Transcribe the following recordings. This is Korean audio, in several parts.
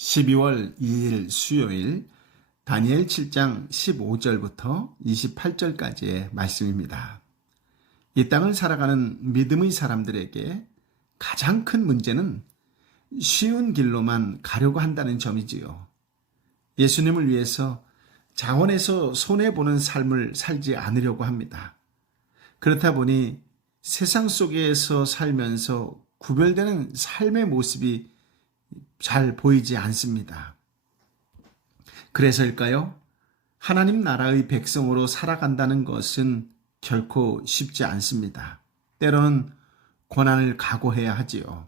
12월 2일 수요일 다니엘 7장 15절부터 28절까지의 말씀입니다. 이 땅을 살아가는 믿음의 사람들에게 가장 큰 문제는 쉬운 길로만 가려고 한다는 점이지요. 예수님을 위해서 자원해서 손해보는 삶을 살지 않으려고 합니다. 그렇다 보니 세상 속에서 살면서 구별되는 삶의 모습이 잘 보이지 않습니다. 그래서일까요? 하나님 나라의 백성으로 살아간다는 것은 결코 쉽지 않습니다. 때로는 고난을 각오해야 하지요.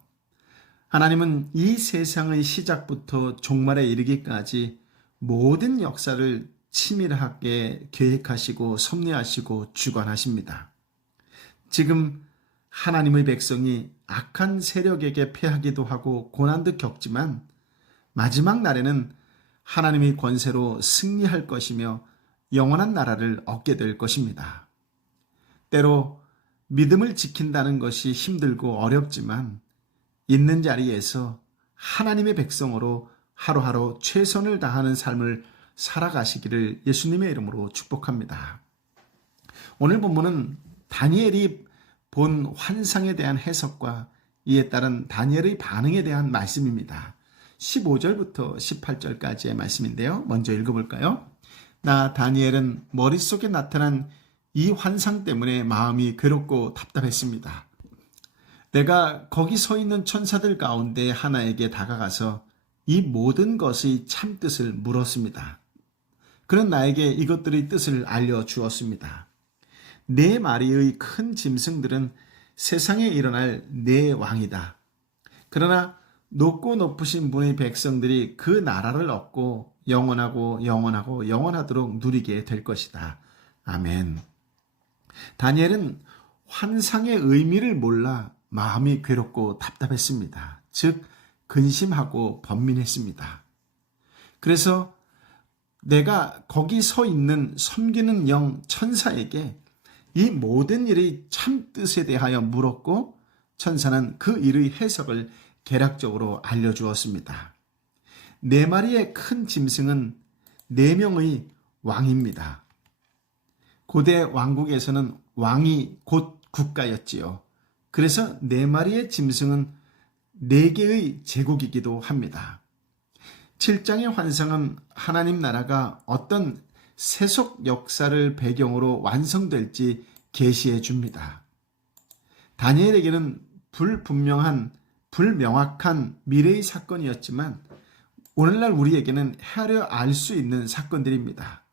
하나님은 이 세상의 시작부터 종말에 이르기까지 모든 역사를 치밀하게 계획하시고 섭리하시고 주관하십니다. 지금 하나님의 백성이 악한 세력에게 패하기도 하고 고난도 겪지만 마지막 날에는 하나님의 권세로 승리할 것이며 영원한 나라를 얻게 될 것입니다. 때로 믿음을 지킨다는 것이 힘들고 어렵지만 있는 자리에서 하나님의 백성으로 하루하루 최선을 다하는 삶을 살아가시기를 예수님의 이름으로 축복합니다. 오늘 본문은 다니엘이 본 환상에 대한 해석과 이에 따른 다니엘의 반응에 대한 말씀입니다. 15절부터 18절까지의 말씀인데요. 먼저 읽어볼까요? 나 다니엘은 머릿속에 나타난 이 환상 때문에 마음이 괴롭고 답답했습니다. 내가 거기 서 있는 천사들 가운데 하나에게 다가가서 이 모든 것의 참뜻을 물었습니다. 그는 나에게 이것들의 뜻을 알려주었습니다. 네 마리의 큰 짐승들은 세상에 일어날 네 왕이다. 그러나 높고 높으신 분의 백성들이 그 나라를 얻고 영원하도록 누리게 될 것이다. 아멘. 다니엘은 환상의 의미를 몰라 마음이 괴롭고 답답했습니다. 즉 근심하고 번민했습니다. 그래서 내가 거기 서 있는 섬기는 영 천사에게 이 모든 일의 참뜻에 대하여 물었고 천사는 그 일의 해석을 개략적으로 알려주었습니다. 네 마리의 큰 짐승은 네 명의 왕입니다. 고대 왕국에서는 왕이 곧 국가였지요. 그래서 네 마리의 짐승은 네 개의 제국이기도 합니다. 7장의 환상은 하나님 나라가 어떤 세속 역사를 배경으로 완성될지 계시해 줍니다. 다니엘에게는 불명확한 미래의 사건이었지만 오늘날 우리에게는 헤아려 알 수 있는 사건들입니다.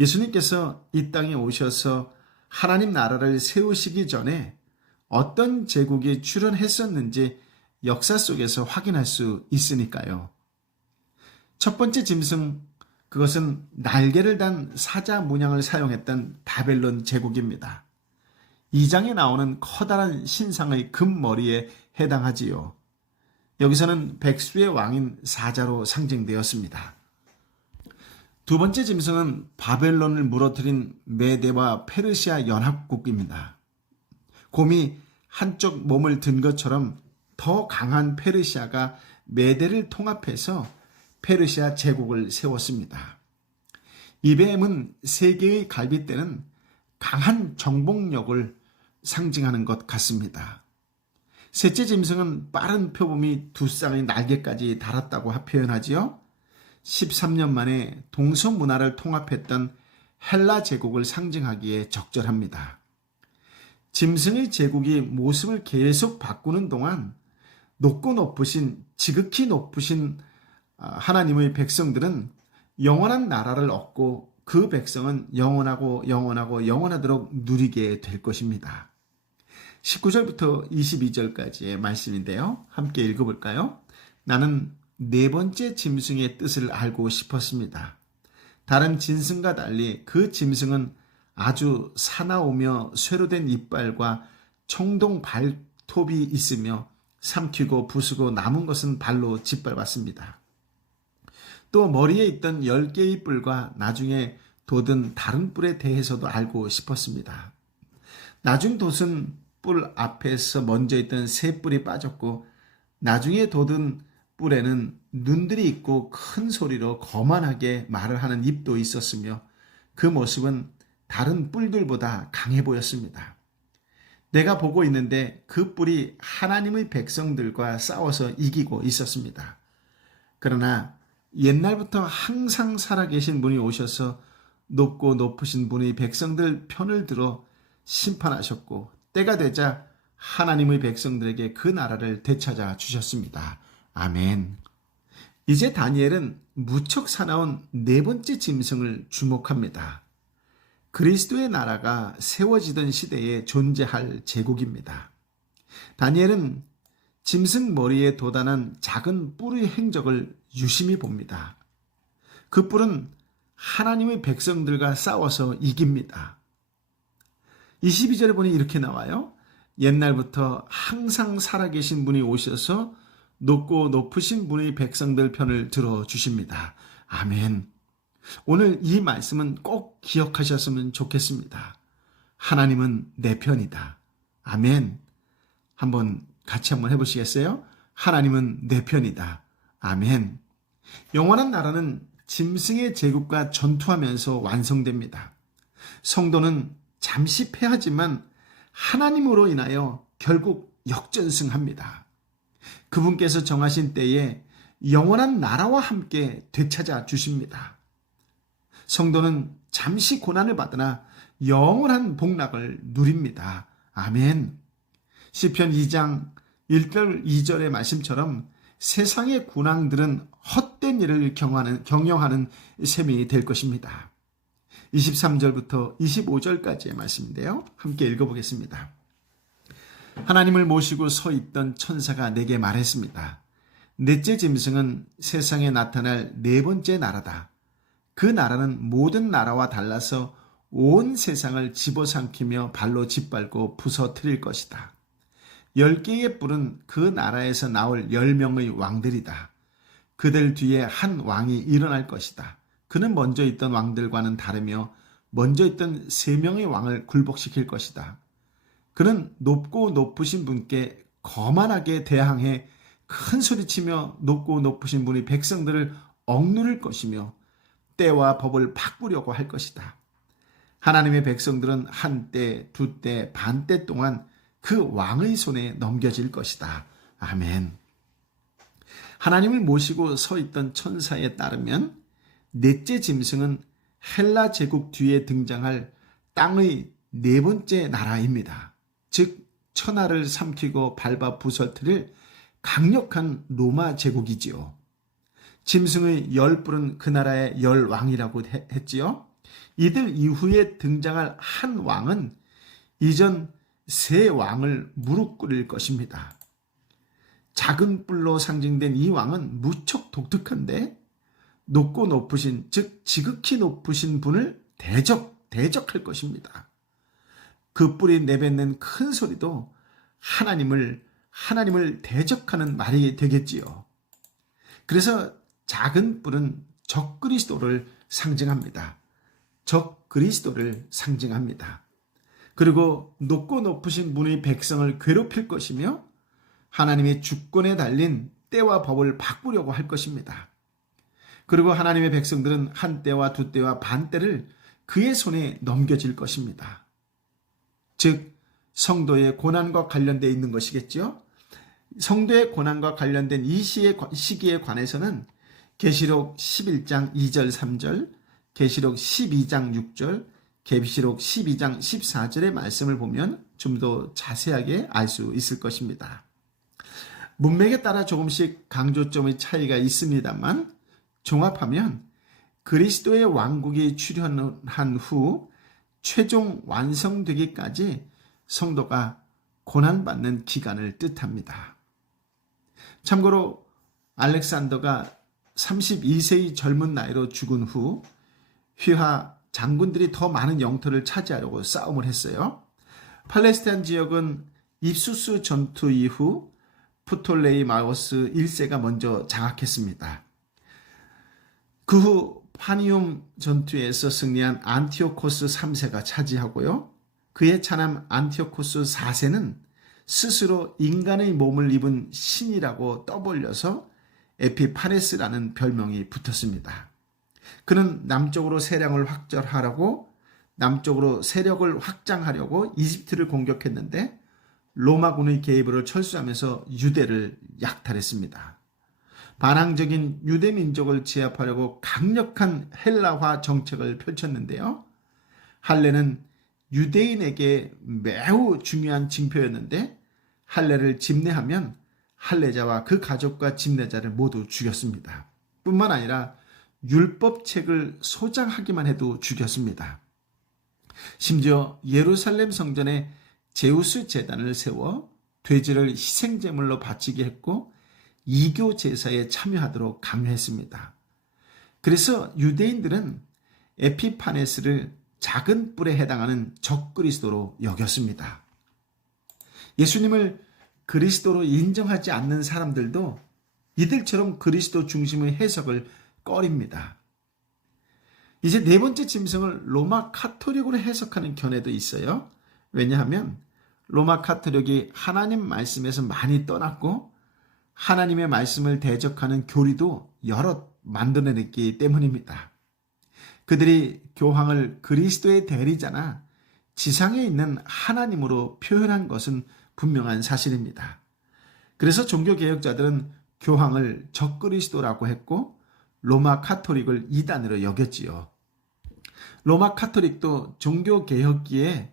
예수님께서 이 땅에 오셔서 하나님 나라를 세우시기 전에 어떤 제국이 출현했었는지 역사 속에서 확인할 수 있으니까요. 첫 번째 짐승, 그것은 날개를 단 사자 문양을 사용했던 바벨론 제국입니다. 2장에 나오는 커다란 신상의 금머리에 해당하지요. 여기서는 백수의 왕인 사자로 상징되었습니다. 두 번째 짐승은 바벨론을 무너뜨린 메대와 페르시아 연합국입니다. 곰이 한쪽 몸을 든 것처럼 더 강한 페르시아가 메대를 통합해서 페르시아 제국을 세웠습니다. 이 뱀은 세계의 갈빗대는 강한 정복력을 상징하는 것 같습니다. 셋째 짐승은 빠른 표범이 두 쌍의 날개까지 달았다고 표현하지요. 13년 만에 동서 문화를 통합했던 헬라 제국을 상징하기에 적절합니다. 짐승의 제국이 모습을 계속 바꾸는 동안 지극히 높으신 하나님의 백성들은 영원한 나라를 얻고 그 백성은 영원하도록 누리게 될 것입니다. 19절부터 22절까지의 말씀인데요. 함께 읽어볼까요? 나는 네 번째 짐승의 뜻을 알고 싶었습니다. 다른 짐승과 달리 그 짐승은 아주 사나우며 쇠로된 이빨과 청동 발톱이 있으며 삼키고 부수고 남은 것은 발로 짓밟았습니다. 또 머리에 있던 10개의 뿔과 나중에 돋은 다른 뿔에 대해서도 알고 싶었습니다. 나중 돋은 뿔 앞에서 먼저 있던 세 뿔이 빠졌고 나중에 돋은 뿔에는 눈들이 있고 큰 소리로 거만하게 말을 하는 입도 있었으며 그 모습은 다른 뿔들보다 강해 보였습니다. 내가 보고 있는데 그 뿔이 하나님의 백성들과 싸워서 이기고 있었습니다. 그러나 옛날부터 항상 살아계신 분이 오셔서 높고 높으신 분의 백성들 편을 들어 심판하셨고 때가 되자 하나님의 백성들에게 그 나라를 되찾아 주셨습니다. 아멘. 이제 다니엘은 무척 사나운 네 번째 짐승을 주목합니다. 그리스도의 나라가 세워지던 시대에 존재할 제국입니다. 다니엘은 짐승 머리에 도단한 작은 뿔의 행적을 유심히 봅니다. 그 뿔은 하나님의 백성들과 싸워서 이깁니다. 22절에 보니 이렇게 나와요. 옛날부터 항상 살아계신 분이 오셔서 높고 높으신 분의 백성들 편을 들어주십니다. 아멘. 오늘 이 말씀은 꼭 기억하셨으면 좋겠습니다. 하나님은 내 편이다. 아멘. 같이 한번 해보시겠어요? 하나님은 내 편이다. 아멘. 영원한 나라는 짐승의 제국과 전투하면서 완성됩니다. 성도는 잠시 패하지만 하나님으로 인하여 결국 역전승합니다. 그분께서 정하신 때에 영원한 나라와 함께 되찾아 주십니다. 성도는 잠시 고난을 받으나 영원한 복락을 누립니다. 아멘. 시편 2장 1절 2절의 말씀처럼 세상의 군왕들은 헛된 일을 경영하는 셈이 될 것입니다. 23절부터 25절까지의 말씀인데요. 함께 읽어보겠습니다. 하나님을 모시고 서 있던 천사가 내게 말했습니다. 넷째 짐승은 세상에 나타날 네 번째 나라다. 그 나라는 모든 나라와 달라서 온 세상을 집어삼키며 발로 짓밟고 부서뜨릴 것이다. 10개의 뿔은 그 나라에서 나올 10명의 왕들이다. 그들 뒤에 한 왕이 일어날 것이다. 그는 먼저 있던 왕들과는 다르며 먼저 있던 3명의 왕을 굴복시킬 것이다. 그는 높고 높으신 분께 거만하게 대항해 큰 소리치며 높고 높으신 분의 백성들을 억누를 것이며 때와 법을 바꾸려고 할 것이다. 하나님의 백성들은 한때, 두때, 반때 동안 그 왕의 손에 넘겨질 것이다. 아멘. 하나님을 모시고 서 있던 천사에 따르면 넷째 짐승은 헬라 제국 뒤에 등장할 땅의 네 번째 나라입니다. 즉 천하를 삼키고 밟아 부서뜨릴 강력한 로마 제국이지요. 짐승의 10뿔은 그 나라의 10왕이라고 했지요. 이들 이후에 등장할 한 왕은 이전 세 왕을 무릎 꿇일 것입니다. 작은 뿔로 상징된 이 왕은 무척 독특한데 높고 높으신, 즉 지극히 높으신 분을 대적할 것입니다. 그 뿔이 내뱉는 큰 소리도 하나님을 대적하는 말이 되겠지요. 그래서 작은 뿔은 적그리스도를 상징합니다. 적그리스도를 상징합니다. 그리고 높고 높으신 분의 백성을 괴롭힐 것이며 하나님의 주권에 달린 때와 법을 바꾸려고 할 것입니다. 그리고 하나님의 백성들은 한 때와 두 때와 반 때를 그의 손에 넘겨질 것입니다. 즉 성도의 고난과 관련되어 있는 것이겠죠. 성도의 고난과 관련된 이 시기에 관해서는 계시록 11장 2절 3절, 계시록 12장 6절, 계시록 12장 14절의 말씀을 보면 좀 더 자세하게 알 수 있을 것입니다. 문맥에 따라 조금씩 강조점의 차이가 있습니다만 종합하면 그리스도의 왕국이 출현한 후 최종 완성되기까지 성도가 고난받는 기간을 뜻합니다. 참고로 알렉산더가 32세의 젊은 나이로 죽은 후 휘하 장군들이 더 많은 영토를 차지하려고 싸움을 했어요. 팔레스타인 지역은 입수스 전투 이후 프톨레이마우스 1세가 먼저 장악했습니다. 그 후 파니움 전투에서 승리한 안티오코스 3세가 차지하고요. 그의 차남 안티오코스 4세는 스스로 인간의 몸을 입은 신이라고 떠벌려서 에피파네스라는 별명이 붙었습니다. 그는 남쪽으로 세력을 확장하려고 이집트를 공격했는데 로마군의 개입으로 철수하면서 유대를 약탈했습니다. 반항적인 유대 민족을 제압하려고 강력한 헬라화 정책을 펼쳤는데요. 할례는 유대인에게 매우 중요한 징표였는데 할례를 집례하면 할례자와 그 가족과 집례자를 모두 죽였습니다. 뿐만 아니라 율법책을 소장하기만 해도 죽였습니다. 심지어 예루살렘 성전에 제우스 제단을 세워 돼지를 희생제물로 바치게 했고 이교 제사에 참여하도록 강요했습니다. 그래서 유대인들은 에피파네스를 작은 뿔에 해당하는 적그리스도로 여겼습니다. 예수님을 그리스도로 인정하지 않는 사람들도 이들처럼 그리스도 중심의 해석을 꺼립니다. 이제 네 번째 짐승을 로마 카톨릭으로 해석하는 견해도 있어요. 왜냐하면 로마 카톨릭이 하나님 말씀에서 많이 떠났고 하나님의 말씀을 대적하는 교리도 여럿 만들어냈기 때문입니다. 그들이 교황을 그리스도의 대리자나 지상에 있는 하나님으로 표현한 것은 분명한 사실입니다. 그래서 종교개혁자들은 교황을 적그리스도라고 했고 로마 카톨릭을 이단으로 여겼지요. 로마 카톨릭도 종교개혁기에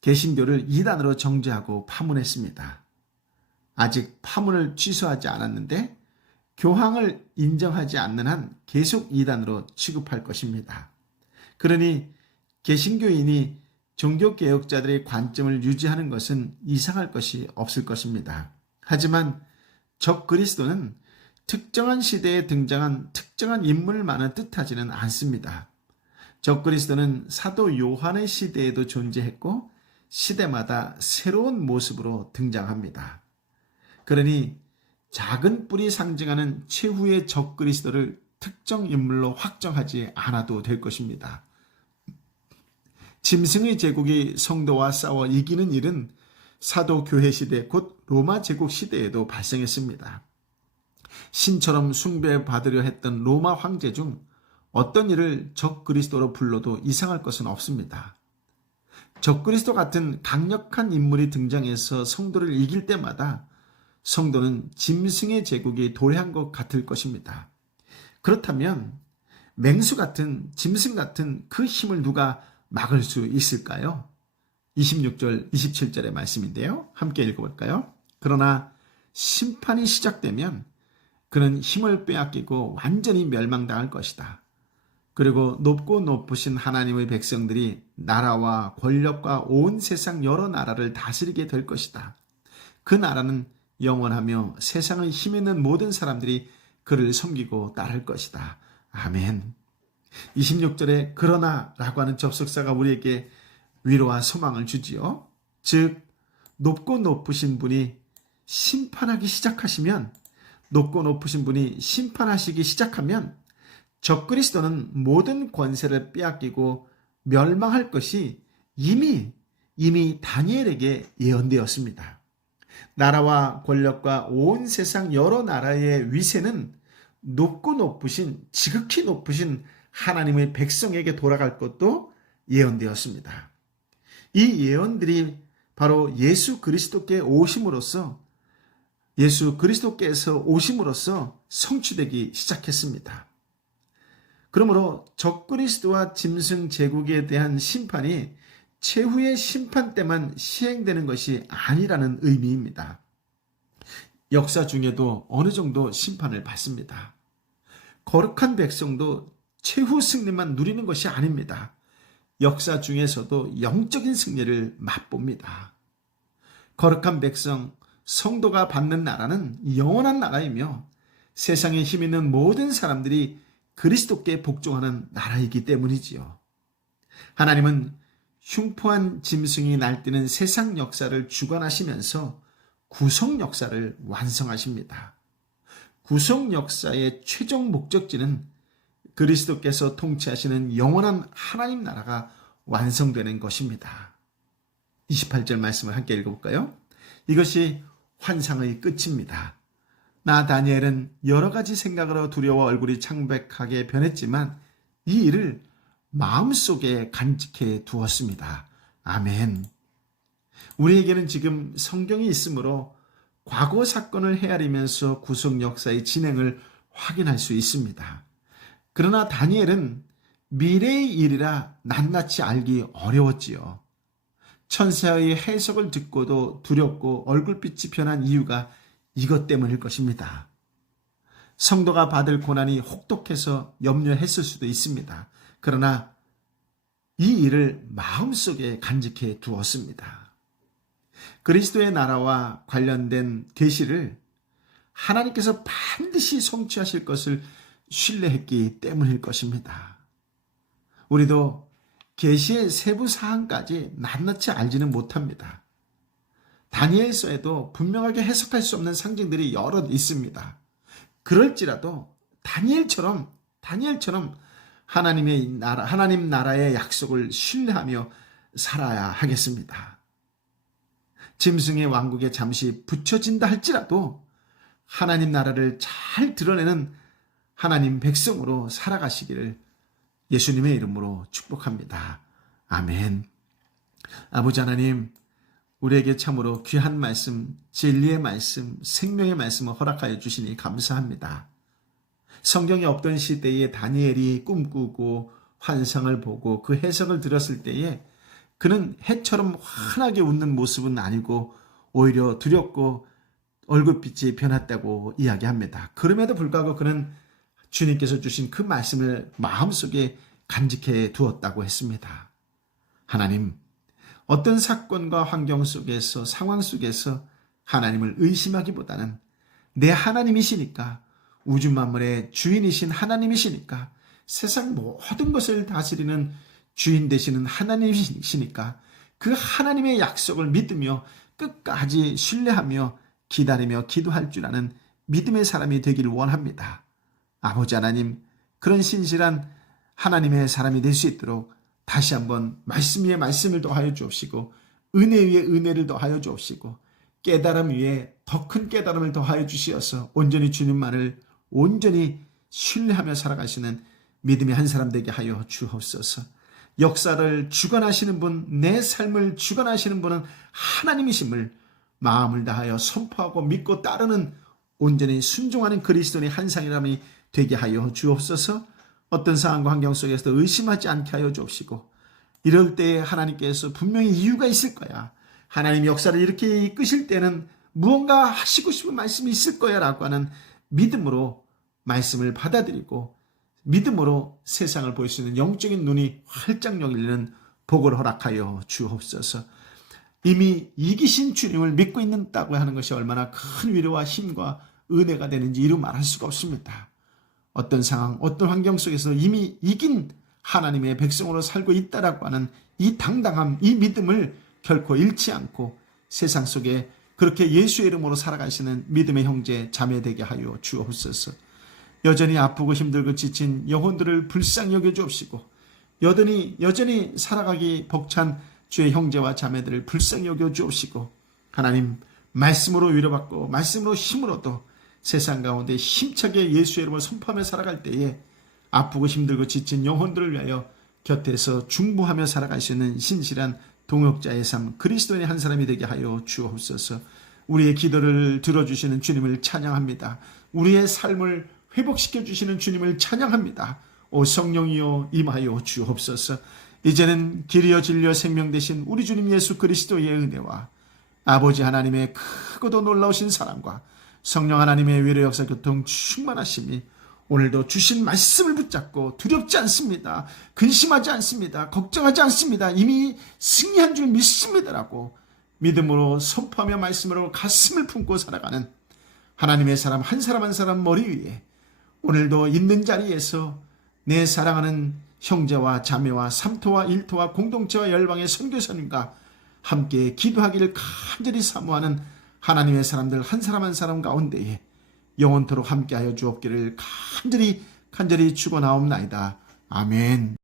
개신교를 이단으로 정죄하고 파문했습니다. 아직 파문을 취소하지 않았는데 교황을 인정하지 않는 한 계속 이단으로 취급할 것입니다. 그러니 개신교인이 종교개혁자들의 관점을 유지하는 것은 이상할 것이 없을 것입니다. 하지만 적그리스도는 특정한 시대에 등장한 특정한 인물만을 뜻하지는 않습니다. 적그리스도는 사도 요한의 시대에도 존재했고 시대마다 새로운 모습으로 등장합니다. 그러니 작은 뿔이 상징하는 최후의 적그리스도를 특정 인물로 확정하지 않아도 될 것입니다. 짐승의 제국이 성도와 싸워 이기는 일은 사도교회 시대 곧 로마 제국 시대에도 발생했습니다. 신처럼 숭배받으려 했던 로마 황제 중 어떤 일을 적그리스도로 불러도 이상할 것은 없습니다. 적그리스도 같은 강력한 인물이 등장해서 성도를 이길 때마다 성도는 짐승의 제국이 도래한 것 같을 것입니다. 그렇다면 맹수 같은 짐승 같은 그 힘을 누가 막을 수 있을까요? 26절, 27절의 말씀인데요. 함께 읽어볼까요? 그러나 심판이 시작되면 그는 힘을 빼앗기고 완전히 멸망당할 것이다. 그리고 높고 높으신 하나님의 백성들이 나라와 권력과 온 세상 여러 나라를 다스리게 될 것이다. 그 나라는 영원하며 세상의 힘 있는 모든 사람들이 그를 섬기고 따를 것이다. 아멘. 26절에 그러나 라고 하는 접속사가 우리에게 위로와 소망을 주지요. 즉 높고 높으신 분이 심판하시기 시작하면 적그리스도는 모든 권세를 빼앗기고 멸망할 것이 이미 다니엘에게 예언되었습니다. 나라와 권력과 온 세상 여러 나라의 위세는 높고 높으신 지극히 높으신 하나님의 백성에게 돌아갈 것도 예언되었습니다. 이 예언들이 바로 예수 그리스도께서 오심으로써 성취되기 시작했습니다. 그러므로 적그리스도와 짐승 제국에 대한 심판이 최후의 심판 때만 시행되는 것이 아니라는 의미입니다. 역사 중에도 어느 정도 심판을 받습니다. 거룩한 백성도 최후 승리만 누리는 것이 아닙니다. 역사 중에서도 영적인 승리를 맛봅니다. 거룩한 백성, 성도가 받는 나라는 영원한 나라이며 세상에 힘 있는 모든 사람들이 그리스도께 복종하는 나라이기 때문이지요. 하나님은 흉포한 짐승이 날뛰는 세상 역사를 주관하시면서 구속 역사를 완성하십니다. 구속 역사의 최종 목적지는 그리스도께서 통치하시는 영원한 하나님 나라가 완성되는 것입니다. 28절 말씀을 함께 읽어볼까요? 이것이 환상의 끝입니다. 나 다니엘은 여러 가지 생각으로 두려워 얼굴이 창백하게 변했지만 이 일을 마음속에 간직해 두었습니다. 아멘. 우리에게는 지금 성경이 있으므로 과거 사건을 헤아리면서 구속 역사의 진행을 확인할 수 있습니다. 그러나 다니엘은 미래의 일이라 낱낱이 알기 어려웠지요. 천사의 해석을 듣고도 두렵고 얼굴빛이 변한 이유가 이것 때문일 것입니다. 성도가 받을 고난이 혹독해서 염려했을 수도 있습니다. 그러나 이 일을 마음속에 간직해 두었습니다. 그리스도의 나라와 관련된 계시를 하나님께서 반드시 성취하실 것을 신뢰했기 때문일 것입니다. 우리도 계시의 세부 사항까지 낱낱이 알지는 못합니다. 다니엘서에도 분명하게 해석할 수 없는 상징들이 여러 있습니다. 그럴지라도 다니엘처럼 하나님 나라의 약속을 신뢰하며 살아야 하겠습니다. 짐승의 왕국에 잠시 붙여진다 할지라도 하나님 나라를 잘 드러내는 하나님 백성으로 살아가시기를 예수님의 이름으로 축복합니다. 아멘. 아버지 하나님, 우리에게 참으로 귀한 말씀, 진리의 말씀, 생명의 말씀을 허락하여 주시니 감사합니다. 성경에 없던 시대에 다니엘이 꿈꾸고 환상을 보고 그 해석을 들었을 때에 그는 해처럼 환하게 웃는 모습은 아니고 오히려 두렵고 얼굴빛이 변했다고 이야기합니다. 그럼에도 불구하고 그는 주님께서 주신 그 말씀을 마음속에 간직해 두었다고 했습니다. 하나님, 어떤 사건과 환경 속에서 상황 속에서 하나님을 의심하기보다는 내 하나님이시니까, 우주 만물의 주인이신 하나님이시니까, 세상 모든 것을 다스리는 주인 되시는 하나님이시니까 그 하나님의 약속을 믿으며 끝까지 신뢰하며 기다리며 기도할 줄 아는 믿음의 사람이 되기를 원합니다. 아버지 하나님, 그런 신실한 하나님의 사람이 될 수 있도록 다시 한번 말씀 위에 말씀을 더하여 주옵시고 은혜 위에 은혜를 더하여 주옵시고 깨달음 위에 더 큰 깨달음을 더하여 주시어서 온전히 주님만을 온전히 신뢰하며 살아가시는 믿음의 한 사람 되게 하여 주옵소서. 역사를 주관하시는 분, 내 삶을 주관하시는 분은 하나님이심을 마음을 다하여 선포하고 믿고 따르는 온전히 순종하는 그리스도인의 한 사람이 되게 하여 주옵소서. 어떤 상황과 환경 속에서 의심하지 않게 하여 주옵시고 이럴 때에 하나님께서 분명히 이유가 있을 거야. 하나님 역사를 이렇게 이끄실 때는 무언가 하시고 싶은 말씀이 있을 거야 라고 하는 믿음으로 말씀을 받아들이고 믿음으로 세상을 볼 수 있는 영적인 눈이 활짝 열리는 복을 허락하여 주옵소서. 이미 이기신 주님을 믿고 있다고 하는 것이 얼마나 큰 위로와 힘과 은혜가 되는지 이루 말할 수가 없습니다. 어떤 상황, 어떤 환경 속에서 이미 이긴 하나님의 백성으로 살고 있다라고 하는 이 당당함, 이 믿음을 결코 잃지 않고 세상 속에 그렇게 예수의 이름으로 살아가시는 믿음의 형제 자매 되게 하여 주옵소서. 여전히 아프고 힘들고 지친 영혼들을 불쌍히 여겨 주옵시고 여전히 살아가기 벅찬 주의 형제와 자매들을 불쌍히 여겨 주옵시고 하나님 말씀으로 위로받고 말씀으로 힘으로도 세상 가운데 힘차게 예수의 이름을 선포하며 살아갈 때에 아프고 힘들고 지친 영혼들을 위하여 곁에서 중보하며 살아갈 수 있는 신실한 동역자의 삶, 그리스도인의 한 사람이 되게 하여 주옵소서. 우리의 기도를 들어주시는 주님을 찬양합니다. 우리의 삶을 회복시켜 주시는 주님을 찬양합니다. 오 성령이여 임하여 주옵소서. 이제는 길이여 진리여 생명 되신 우리 주님 예수 그리스도의 은혜와 아버지 하나님의 크고도 놀라우신 사랑과 성령 하나님의 위로 역사 교통 충만하심이 오늘도 주신 말씀을 붙잡고 두렵지 않습니다. 근심하지 않습니다. 걱정하지 않습니다. 이미 승리한 줄 믿습니다라고 믿음으로 선포하며 말씀으로 가슴을 품고 살아가는 하나님의 사람 한 사람 한 사람 머리 위에 오늘도 있는 자리에서 내 사랑하는 형제와 자매와 삼토와 일토와 공동체와 열방의 선교사님과 함께 기도하기를 간절히 사모하는 하나님의 사람들 한 사람 한 사람 가운데에 영원토록 함께하여 주옵기를 간절히 축원하옵나이다. 아멘.